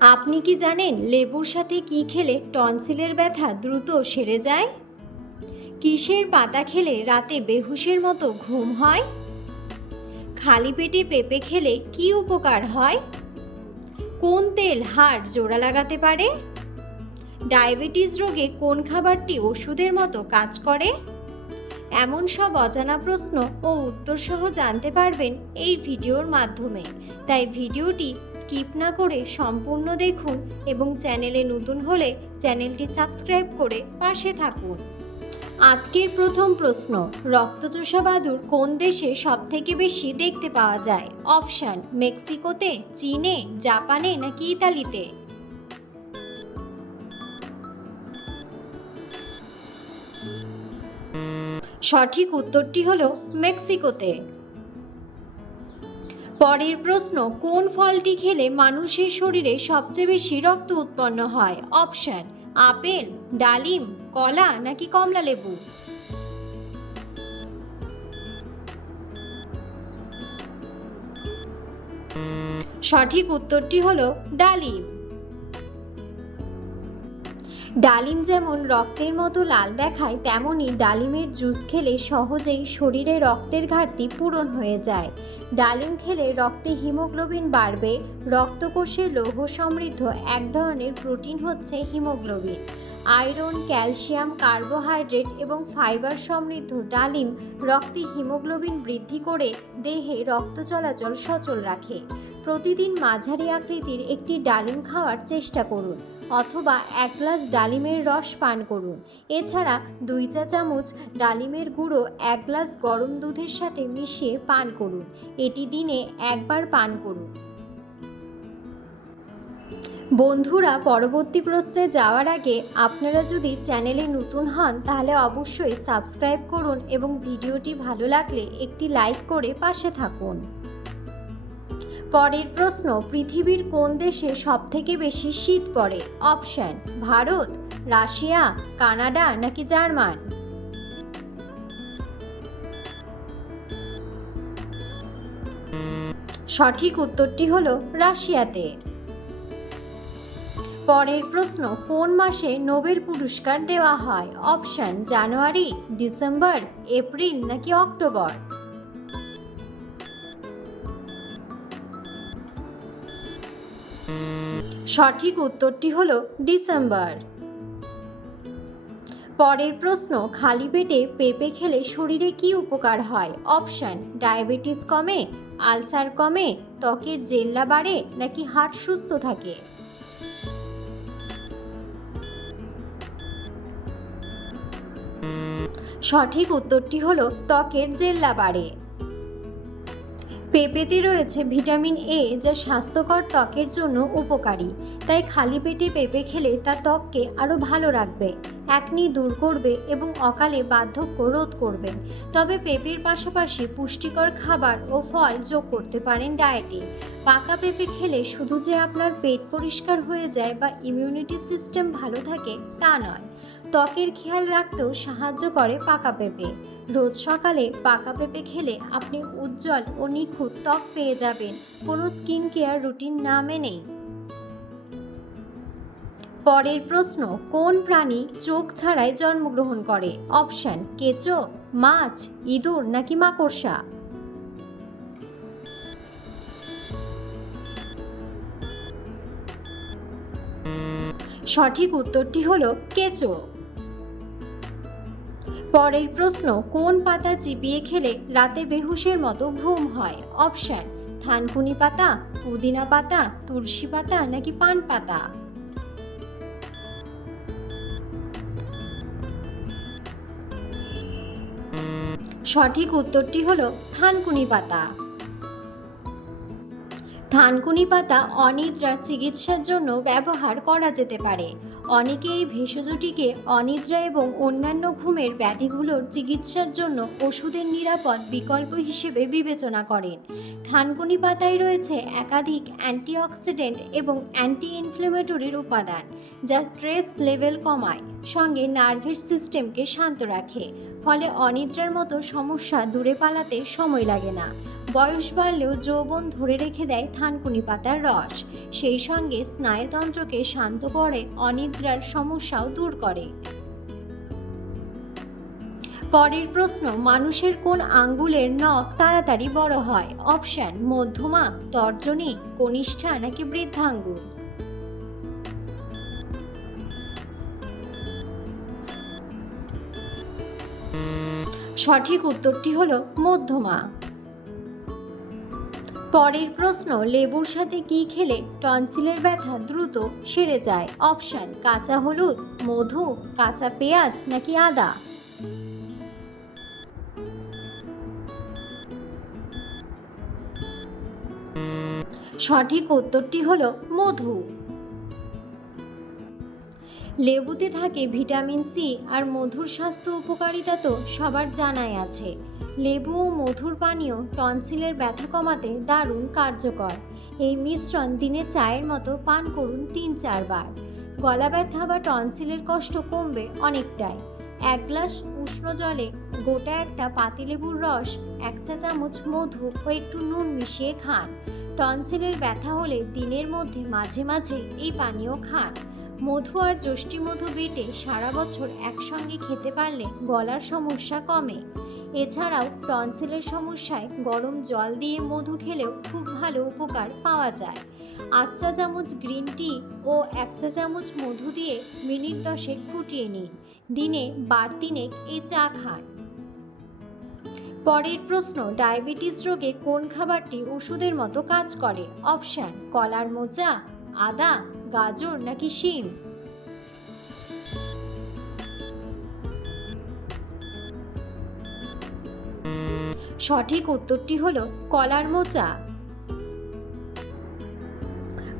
আপনি কি জানেন লেবুর সাথে কি খেলে টনসিলের ব্যথা দ্রুত সেরে যায়? কিসের পাতা খেলে রাতে বেহুশের মতো ঘুম হয়? খালি পেটে পেঁপে খেলে কি উপকার হয়? কোন তেল হাড় জোড়া লাগাতে পারে? ডায়াবেটিস রোগে কোন খাবারটি ওষুধের মতো কাজ করে? এমন সব অজানা প্রশ্ন ও উত্তর সহ জানতে পারবেন এই ভিডিওর মাধ্যমে। তাই ভিডিওটি স্কিপ না করে সম্পূর্ণ দেখুন এবং চ্যানেলে নতুন হলে চ্যানেলটি সাবস্ক্রাইব করে পাশে থাকুন। আজকের প্রথম প্রশ্ন, রক্তচোষা বাদুর কোন দেশে সবথেকে বেশি দেখতে পাওয়া যায়? অপশান, মেক্সিকোতে, চীনে, জাপানে নাকি ইতালিতে? সঠিক উত্তরটি হল মেক্সিকোতে। পরের প্রশ্ন, কোন ফলটি খেলে মানুষের শরীরে সবচেয়ে বেশি রক্ত উৎপন্ন হয়? অপশন, আপেল, ডালিম, কলা নাকি কমলা লেবু? সঠিক উত্তরটি হলো ডালিম। ডালিম যেমন রক্তের মতো লাল দেখায় তেমনই ডালিমের জুস খেলে সহজেই শরীরে রক্তের ঘাটতি পূরণ হয়ে যায়। ডালিম খেলে রক্তে হিমোগ্লোবিন বাড়বে, রক্তকোষে লৌহ সমৃদ্ধ, এক ধরনের প্রোটিন হচ্ছে হিমোগ্লোবিন। আয়রন, ক্যালসিয়াম, কার্বোহাইড্রেট এবং ফাইবার সমৃদ্ধ ডালিম রক্তে হিমোগ্লোবিন বৃদ্ধি করে দেহে রক্ত চলাচল সচল রাখে। প্রতিদিন মাঝারি আকৃতির একটি ডালিম খাওয়ার চেষ্টা করুন। অথবা এক গ্লাস ডালিমের রস পান করুন। এছাড়া দুই চা চামচ ডালিমের গুঁড়ো এক গ্লাস গরম দুধের সাথে মিশিয়ে পান করুন। এটি দিনে একবার পান করুন। বন্ধুরা, পরবর্তী প্রশ্নে যাওয়ার আগে আপনারা যদি চ্যানেলে নতুন হন, তাহলে অবশ্যই সাবস্ক্রাইব করুন এবং ভিডিওটি ভালো লাগলে একটি লাইক করে পাশে থাকুন। পরের প্রশ্ন, পৃথিবীর কোন দেশে সবথেকে বেশি শীত পড়ে? অপশন, ভারত, রাশিয়া, কানাডা নাকি জার্মান? সঠিক উত্তরটি হলো রাশিয়াতে। পরের প্রশ্ন, কোন মাসে নোবেল পুরস্কার দেওয়া হয়? অপশন, জানুয়ারি, ডিসেম্বর, এপ্রিল নাকি অক্টোবর? সঠিক উত্তরটি হল ডিসেম্বর। পরের প্রশ্ন, খালি পেটে পেঁপে খেলে শরীরে কি উপকার হয়? অপশন, ডায়াবেটিস কমে, আলসার কমে, ত্বকের জেল্লা বাড়ে, নাকি হার্ট সুস্থ থাকে? সঠিক উত্তরটি হলো ত্বকের জেল্লা বাড়ে। পেঁপেতে রয়েছে ভিটামিন এ যা স্বাস্থ্যকর ত্বকের জন্য উপকারী। তাই খালি পেটে পেঁপে খেলে তা ত্বককে আরও ভালো রাখবে, একনি দূর করবে এবং অকালে বার্ধক্য রোধ করবে। তবে পেঁপের পাশাপাশি পুষ্টিকর খাবার ও ফল যোগ করতে পারেন ডায়েটে। পাকা পেঁপে খেলে শুধু যে আপনার পেট পরিষ্কার হয়ে যায় বা ইমিউনিটি সিস্টেম ভালো থাকে তা নয়। ত্বকের খেয়াল রাখতেও সাহায্য করে পাকা পেঁপে। রোজ সকালে পাকা পেঁপে খেলে আপনি উজ্জ্বল ও নিখুঁত ত্বক পেয়ে যাবেন। কোনো স্কিন কেয়ার রুটিন না মেনেই। পরের প্রশ্ন, কোন প্রাণী চোখ ছাড়াই জন্মগ্রহণ করে? অপশন, কেঁচো, মাছ, ইঁদুর নাকি মাকড়সা? সঠিক উত্তরটি হলো কেঁচো। পরের প্রশ্ন, কোন পাতা চিবিয়ে খেলে রাতে বেহুশের মতো ঘুম হয়? অপশান, থানকুনি পাতা, পুদিনা পাতা, তুলসী পাতা নাকি পান পাতা? সঠিক উত্তরটি হলো থানকুনি পাতা। থানকুনি পাতা অনিদ্রা চিকিৎসার জন্য ব্যবহার করা যেতে পারে। অনেকে এই ভেষজটিকে অনিদ্রা এবং অন্যান্য ঘুমের ব্যাধিগুলোর চিকিৎসার জন্য ওষুধের নিরাপদ বিকল্প হিসেবে বিবেচনা করেন। থানকুনি পাতায় রয়েছে একাধিক অ্যান্টিঅক্সিডেন্ট এবং অ্যান্টি ইনফ্লেমেটরির উপাদান, যা স্ট্রেস লেভেল কমায়, সঙ্গে নার্ভের সিস্টেমকে শান্ত রাখে। ফলে অনিদ্রার মতো সমস্যা দূরে পালাতে সময় লাগে না। বয়স বাড়লেও যৌবন ধরে রেখে দেয় থানকুনি পাতার রস। সেই সঙ্গে স্নায়ুতন্ত্রকে শান্ত করে, অনিদ্রার সমস্যাও দূর করে। পরের প্রশ্ন, মানুষের কোন আঙ্গুলের নখ তাড়াতাড়ি বড় হয়? অপশন, মধ্যমা, তর্জনী, কনিষ্ঠা নাকি বৃদ্ধাঙ্গুল? সঠিক উত্তরটি হলো মধ্যমা। পরের প্রশ্ন, লেবুর সাথে কি খেলে টনসিলের ব্যথা দ্রুত সেরে যায়? অপশন, কাঁচা হলুদ, মধু, কাঁচা পেঁয়াজ নাকি আদা? সঠিক উত্তরটি হলো মধু। লেবুতে থাকে ভিটামিন সি আর মধুর স্বাস্থ্য উপকারিতা তো সবার জানাই আছে। লেবু ও মধুর পানীয় টনসিলের ব্যথা কমাতে দারুণ কার্যকর। এই মিশ্রণ দিনে চায়ের মতো পান করুন তিন চারবার গলা ব্যথা বা টনসিলের কষ্ট কমবে অনেকটাই। এক গ্লাস উষ্ণ জলে গোটা একটা পাতিলেবুর রস, এক চা চামচ মধু ও একটু নুন মিশিয়ে খান। টনসিলের ব্যথা হলে দিনের মধ্যে মাঝে মাঝে এই পানীয় খান। মধু আর যষ্টি মধু বেটে সারা বছর একসঙ্গে খেতে পারলে গলার সমস্যা কমে। এছাড়াও টনসিলের সমস্যায় গরম জল দিয়ে মধু খেলেও খুব ভালো উপকার পাওয়া যায়। আট চা চামচ গ্রিন টি ও এক চা চামচ মধু দিয়ে মিনিট দশেক ফুটিয়ে নিন। দিনে বার তিনেক এই চা খান। পরের প্রশ্ন, ডায়াবেটিস রোগে কোন খাবারটি ওষুধের মতো কাজ করে? অপশান, কলার মোচা, আদা গাজর নাকি শিম? সঠিক উত্তরটি হলো কলার মোচা।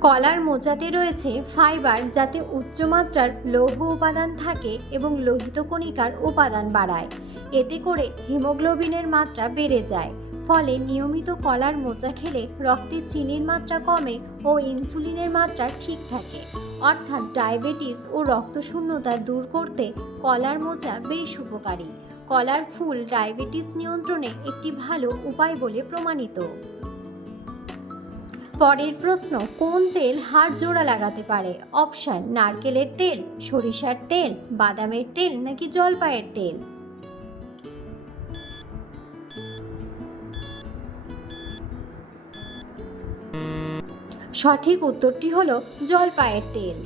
কলার মোচাতে রয়েছে ফাইবার যাতে উচ্চমাত্রার লৌহ উপাদান থাকে এবং লোহিত কণিকার উপাদান বাড়ায়। এতে করে হিমোগ্লোবিনের মাত্রা বেড়ে যায়। ফলে নিয়মিত কলার মোচা খেলে রক্তে চিনির মাত্রা কমে ও ইনসুলিনের মাত্রা ঠিক থাকে। অর্থাৎ ডায়াবেটিস ও রক্তশূন্যতা দূর করতে কলার মোচা বেশ উপকারী। কলার ফুল ডায়াবেটিস নিয়ন্ত্রণে একটি ভালো উপায় বলে প্রমাণিত। পরের প্রশ্ন, কোন তেল হাড় জোড়া লাগাতে পারে? অপশান, নারকেলের তেল, সরিষার তেল, বাদামের তেল নাকি জলপাইয়ের তেল? সঠিক উত্তরটি হল জলপাইয়ের তেল।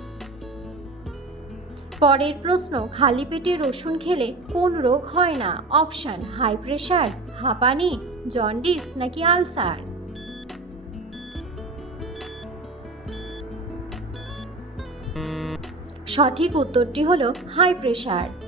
পরের প্রশ্ন, খালি পেটে রসুন খেলে কোন রোগ হয় না? অপশন, হাই প্রেশার, হাঁপানি, জন্ডিস নাকি আলসার? সঠিক উত্তরটি হলো হাই প্রেশার।